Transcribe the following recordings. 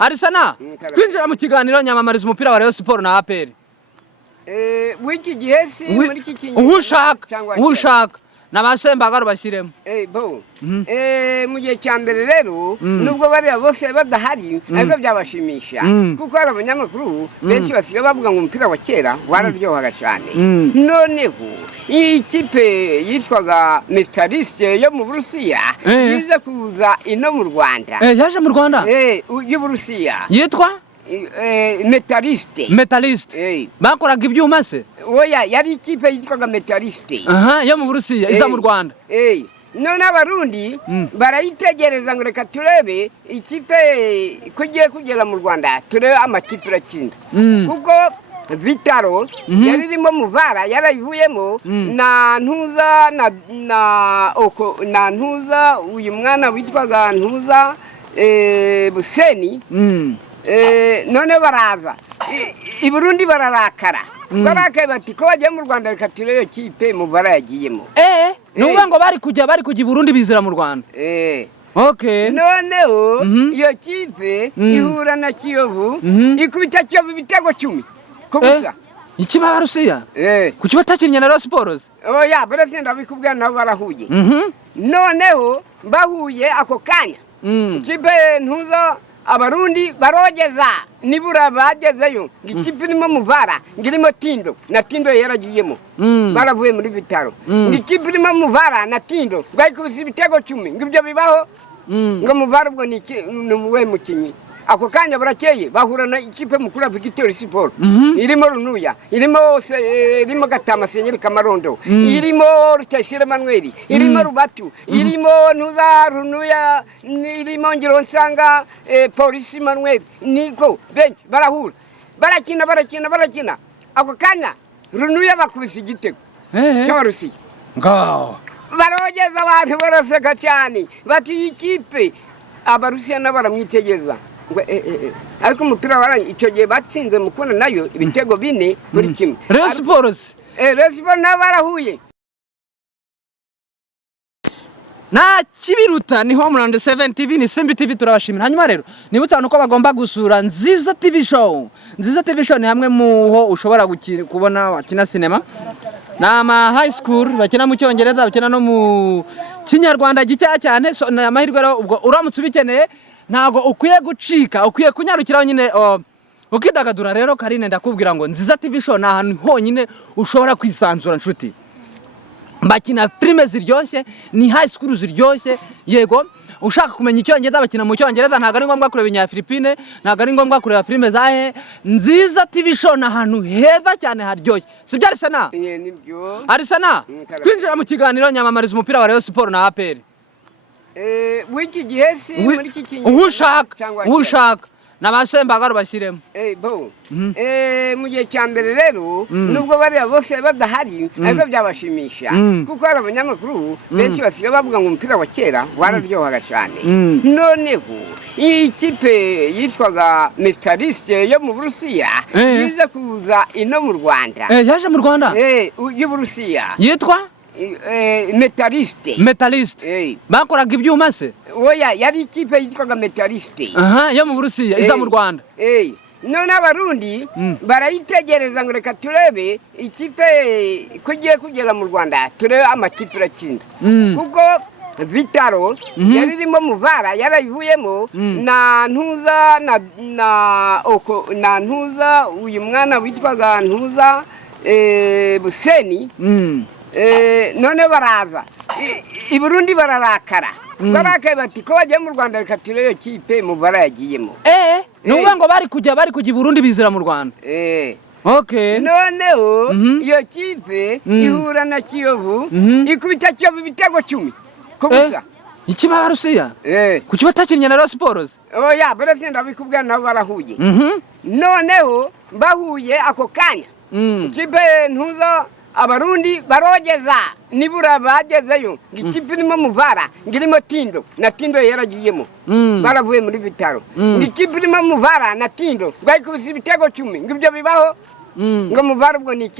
Arisana twinjira mu kiganiro nyamamariza umupira wa Rayon Sport na APR. Wiki gihe si muri iki kinyi ushaka n'abasembagaro bashyiremo bo mu gihe cyambere rero nubwo bari bose badahari ariko byabashimisha kuko ari abanyamakuru benshi basigaye bavuga ngo umupira wa kera wararyohaga cyane noneho ikipe yitwaga Metaliste yo mu Burusiya yize kuza ino mu Rwanda yaje mu Rwanda y'Uburusiya yitwa Metaliste bakoraga ibyuma se oya yari ikipe yitwaga Metaliste yo mu Burusiya iza mu Rwanda none abarundi barayitegereza ngo reka turebe ikipe kugiye kugera mu Rwanda turebe amakipe irakina kuko Vitaro yari irimo Muvara yarayivuyemo na ntuza uyu mwana witwaga ntuza Buseni none baraza i Burundi bararakara barakaye bati ko bagiye mu Rwanda reka turebe kipe Muvara yagiyemo nuvuga ngo bari kujya i Burundi bizira mu Rwanda okay noneho iyo kipe ihura na Kiyovu ikubita Kiyovu ibitego 10 kubusa ikiba Rusiya kuki batakinnye na Rayon Sport oya barase ndabikubwira nabo barahuye noneho bahuye ako kanya kipe ntuza abarundi barogeza nibura bagezeyo ikipe irimo Muvara ngirimo Tindo na Tindo yaragiyemo baravuye muri Vitaro ikipe irimo Muvara na Tindo bayikubise ibitego 10 ngibyo bibaho ngo Muvara ubwo ni we mukinyi ako kanya barakeye bahura na ikipe mukuru ya Victory Sport irimo Runuya irimo Gatama Senyeri Kamarondo irimo Rutashire Manuel irimo Rubatu irimo Ntuza Runuya irimo Ngiro Nsanga Polisi Manuel niko benshi barahura barakina ako kanya Runuya bakubise igitego cy'Abarusiya ngaho barogeza abantu baraseka cyane bati ikipe Abarusiya nabaramwitegeza ariko umupira waranye icyo gihe batsinze mukuna nayo ibitego 4-1 Rayon Sport n'abarahuye na kibiruta ni Homeland 7 TV ni Simbi TV turabashimira hanyuma rero nibutana uko bagomba gusura Nziza TV show ni hamwe muho ushobora kubona wakina cinema na high school bakina mu Cyongereza bakina no mu Kinyarwanda gicya cyane so na amahirwe rero ubwo uramutse ubikeneye ntago ukwiye gucika ukwiye kunyarukiraho nyine ukidagadura rero Karine ndakubwira ngo Nziza TV show na ahantu honyine ushobora kwisanzura nshuti bakina filime ziryoshye ni high school ziryoshye yego ushaka kumenya Icyongereza bakina mu Cyongereza ntago ari ngombwa kureba inyafilipine ntago ari ngombwa kureba filime zahe Nziza TV show na ahantu heza cyane haryoshye sibyo Arisana nibyo Arisana twinjira mu kiganiro nyamamariza umupira wa Rayon Sport na APR wiki gihe si muri iki kinyi ushaka n'abasembagaro bashyiremo bo mu gihe cyambere rero nubwo bari bose badahari ariko byabashimisha kuko ari abanyamakuru benshi basigaye bavuga ngo umupira wa kera wararyohaga cyane noneho ikipe yitwaga Metaliste yo mu Burusiya yize kuza ino mu Rwanda yaje mu Rwanda y'Uburusiya yitwa Metaliste bakoraga ibyuma se oya yari ikipe yitwaga Metaliste yo mu Burusiya iza mu Rwanda none abarundi barayitegereza ngo reka turebe ikipe kugiye kugera mu Rwanda turebe amakipe irakina kuko Vitaro yari irimo Muvara yarayivuyemo na ntuza uyu mwana witwaga ntuza Buseni none baraza i Burundi bararakara barakaye bati ko bagiye mu Rwanda reka turebe kipe Muvara yagiyemo nuvuga ngo bari kujya i Burundi bizira mu Rwanda okay noneho iyo kipe ihura na Kiyovu ikubita Kiyovu ibitego 10 kubusa ikiba Rusiya kuki batakinnye na Rayon Sport oya barase ndabikubwira nabo barahuye noneho bahuye ako kanya kipe ntuza abarundi barogeza nibura bagezeyo ikipe irimo Muvara ngirimo Tindo na Tindo yaragiyemo baravuye muri Vitaro ikipe irimo Muvara na Tindo bayikubise ibitego 10 ngibyo bibaho ngo Muvara ubwo ni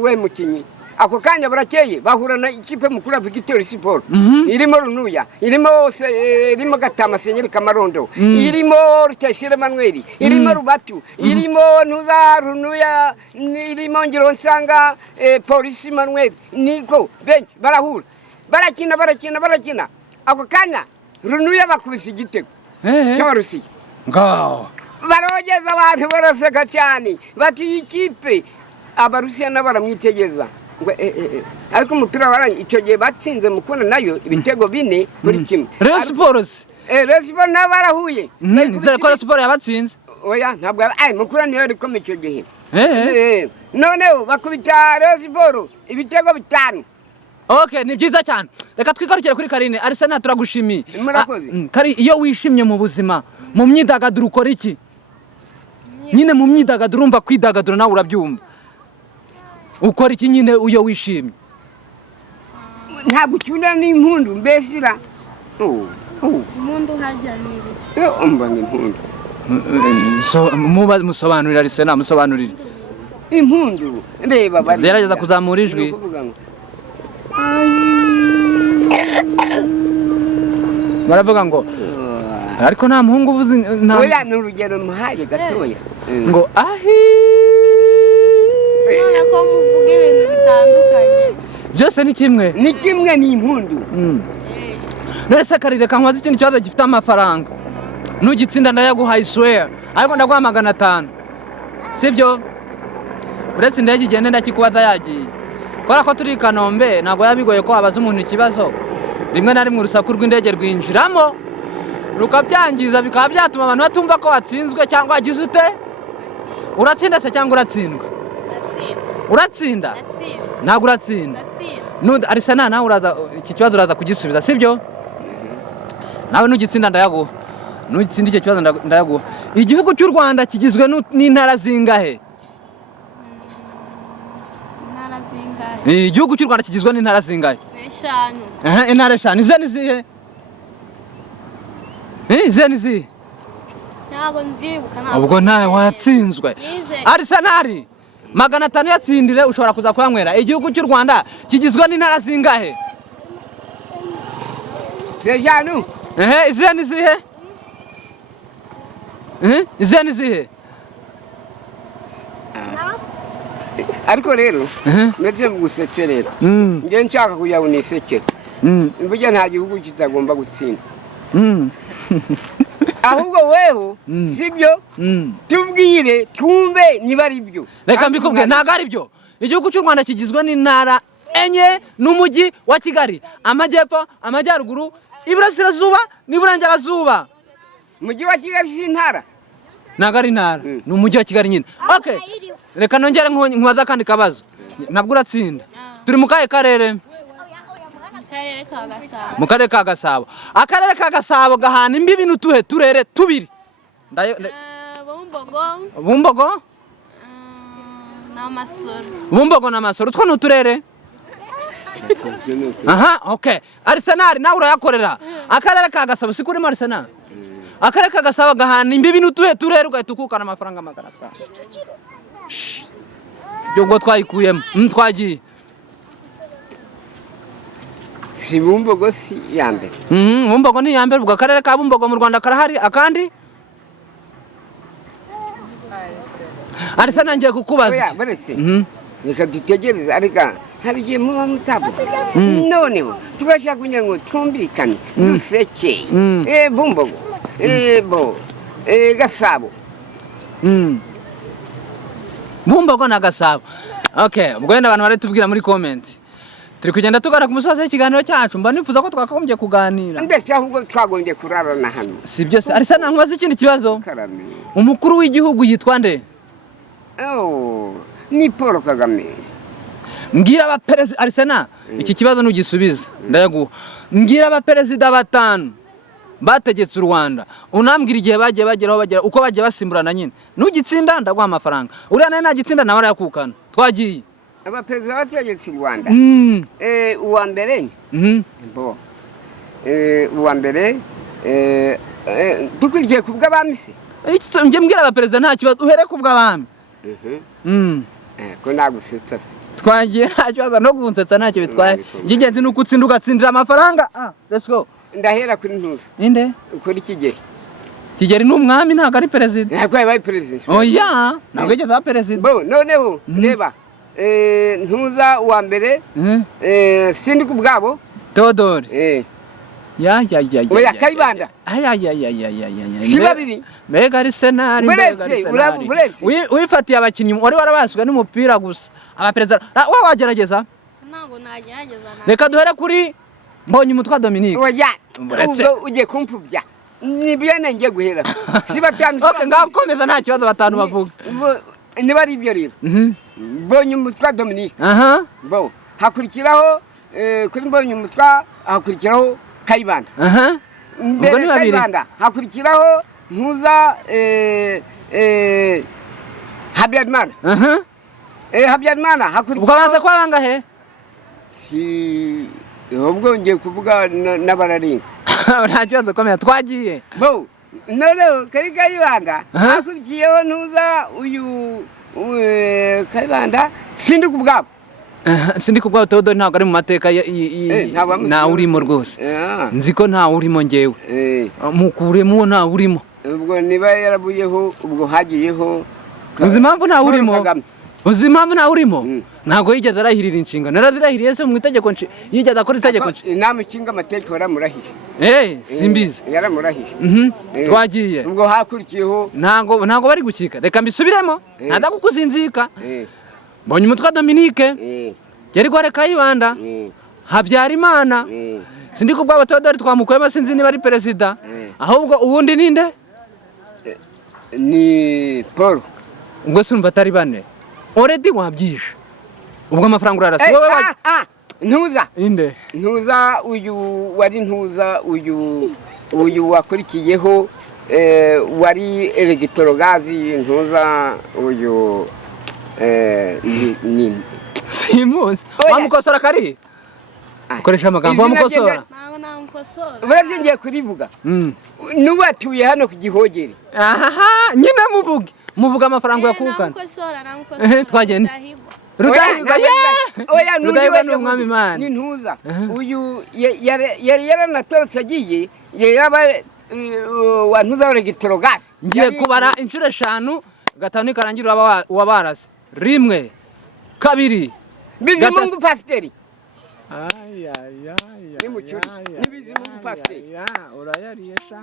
we mukinyi ako kanya barakeye bahura na ikipe mukuru ya Victory Sport irimo Runuya irimo Gatama Senyeri Kamarondo irimo Rutashire Manuel irimo Rubatu irimo Ntuza Runuya irimo Ngiro Nsanga Polisi Manuel niko benshi barahura barakina ako kanya Runuya bakubise igitego cy'Abarusiya ngaho barogeza abantu baraseka cyane bati ikipe Abarusiya baramwitegeza ariko umupira waranye icyo gihe batsinze mukuna nayo ibitego 4 kuri kimwe Rayon Sports barahuye nizere ko Rayon Sports yabatsinze oya ntabwo mukura niyo ariko icyo gihe noneho bakubita Rayon Sports ibitego 5. Okay, ni byiza cyane. Reka twikarukire kuri Karine. Arsenal turagushimiye. Murakoze. Kari iyo wishimye mu buzima, mu myidagaduro ukora iki? Nyine mu myidagaduro urumva kwidagadura nawe urabyumva. Ukora iki nyine iyo wishimye? Ntabwo cyunda n'impundu mbesira. Impundu harya nibi. Umva n'impundu. Musobanurira Arsenal, musobanurira. Impundu ndeba bari. Gerageza kuzamura ijwi. Baravuga ngo ariko nta muhungu uvuze nta oya ni urugero muhaye gatoya ngo ahi ko muvuga ibintu bitandukanye byose ni kimwe ni impundu nese Karire kankwaza ikintu cyaza gifite amafaranga nugitsinda ndayaguha I swear ariko ndaguha 500 sibyo uretse indege igende ndakikubaza yagiye kora ko turi Kanombe nago yabigoye ko abaza umuntu ikibazo rimwe na rimwe urusaku rw'indege rwinjiramo rukabyangiza bikaba byatuma abantu batumva ko watsinzwe cyangwa wagize ute uratsinda se cyangwa uratsindwa uratsinda ntabwo uratsinda nundi Arsenal nawe uraza iki kibazo uraza kugisubiza sibyo nawe nugitsinda ndayaguha nugitsinda icyo kibazo ndayaguha igihugu cy'u Rwanda kigizwe n'intara zingahe igihugu cy'u Rwanda kigizwe n'intara zingahe 5 intara 5 ize nizihe ize nizihe ntago nzibuka ubwo nawe watsinzwe Arsenal 500 yatsindire ushobora kuza kwanywera igihugu cy'u Rwanda kigizwe n'intara zingahe 5 ize nizihe ize nizihe ariko rero ndetse mugusetse rero nge nshaka kujya unisekere imbuga nta gihugu kitagomba gutsinda ahubwo weho sibyo tubwire twumve niba ari byo reka mbikubwe ntago ari byo igihugu cy'u Rwanda kigizwe n'intara enye n'umujyi wa Kigali amajyepfo amajyaruguru iburasirazuba n'iburengerazuba umujyi wa Kigali si intara ntago ari intara ni umujyi wa Kigali nyine okay reka nongere nkwaza kandi kabazo nabwo uratsinda turi mu kahe karere mu karere ka Gasabo akarere ka Gasabo gahana imbibi n'utuhe turere tubiri Bumbogo Bumbogo na Masoro two ni uturere aha okay Arsenal nawe urayakorera akarere ka Gasabo si kurimo Arsenal akarere ka Gasabo gahana imbibi n'utuhe turere ugahita ukukana amafaranga 500 Jogo twayikuyemo twagiye si Bumbogo si yambe Bumbogo ni yambe ubwo akarere ka Bumbogo mu Rwanda karahari akandi Arsenal ngiye kukubaza oya barese reka dutegereze ariko hari igihe muba mutabuze noneho tugashaka kugira ngo twumvikane duseke Bumbogo Gasabo Bumbogo na Gasabo okay ubwo wenda abantu bari tubwira muri comment turi kugenda tugana ku musozi w'ikiganiro cyacu mba nifuza ko twakagombye kuganira ndetse ahubwo twagombye kurarana hano si byo se Arsenal nkwaza ikindi kibazo umukuru w'igihugu yitwa nde ni Paul Kagame mbwira abaperezida Arsenal iki kibazo nugisubiza ndayaguha mbwira abaperezida 5 bategetse u Rwanda unambwira igihe bagiye bageraho bagera uko bagiye basimburana nyine nugitsinda ndaguha amafaranga uriya nawe nagitsinda nawe arayakukana twagiye abaperezida bategetse u Rwanda uwa mbere uwa mbere dukurikiye ku bw'abami se njye mbwira abaperezida nta kibazo uhere ku bw'abami ko nagusetsa se twagiye nta kibazo no kunsetsa ntacyo bitwaye icy'ingenzi ni uko utsinda ugatsindira amafaranga let's go. ndahera kuri ntuza inde ukora Kigeli. Kigeli ni umwami ntabwo ari perezida. ntabwo yabaye perezida. oya ntabwo yigeze aba perezida. bo noneho reba ntuza wa mbere sindi ku bwabo Theodore. ya oya Kayibanda. si babiri mbega ari senari wifatiye abakinnyi wari warabaswe n'umupira gusa abaperezida wowe wagerageza. ntabwo nagerageza reka duhere kuri Mbonyumutwa Dominique. oya ubwo ugiye kumpfubya nibyo ngiye guhera si batanu. okay ngakomeza nta kibazo batanu bavuga niba ari ibyo rero Mbonyumutwa Dominique. bo hakurikiraho kuri Mbonyumutwa hakurikiraho Kayibanda. mbere Kayibanda hakurikiraho ntuza Habyarimana. Habyarimana hakurikiraho ubwo baza kwa bangahe si ubwo ngiye kuvuga n'abararinga. nta kibazo komera twagiye. bo noneho kari Kayibanda hakurikiyeho ntuza uyu Kayibanda sindi ku bwabo. sindi ku bwabo Theodore ntabwo ari mu mateka ntawe urimo rwose. nzi ko ntawe urimo ngewe mukuremo ntawe urimo. ubwo niba yarabuyeho ubwo hagiyeho uzi impamvu ntawe urimo ntabwo yigeze arahirira inshingano. narazirahiriye se mu itegeko yigeze akora itegeko inama ishinga amategeko yaramurahije. simbizi yaramurahije. twagiye ubwo hakurikiyeho ntabwo bari gukika reka mbisubiremo ntaza kukuzinzika. Mbonyumutwa Dominique Gerigware Kayibanda Habyarimana sindi ku bwabo Theodore twamukuyemo sinzi niba ari perezida ahubwo ubundi ninde ni Paul. ubwo se urumva atari bane already wabyishe ubwo amafaranga urarasa wowe ntuza inde ntuza uyu wari ntuza uyu wakurikiyeho wari elegitorogazi ntuza uyu ni simuzi wamukosora kari ukoresha amagambo wamukosora. ntabwo namukosora urazingiye kurivuga n'ubatuye hano ku Gihogere. nyine muvuga amafaranga yakukana. twagenda Rudahigwa ni umwami Imana. ni ntuza uyu yari yaranatorotse agiye yaba wa ntuza elegitorogazi. ngiye kubara inshuro 5 gatanu ikarangira wabarase 1 2 Bizimungu Pasiteri. ni mucyuri ni Bizimungu Pasiteri. urayariye sha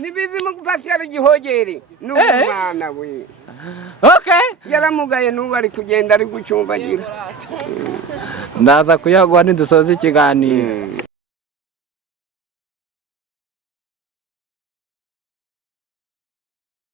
ni Bizimungu Pasiteri Gihogere n'umwana we. okay yaramugaye n'ubu ari kugenda ari gucumbagira. ndaza kuyagwa nidusoza ikiganiro.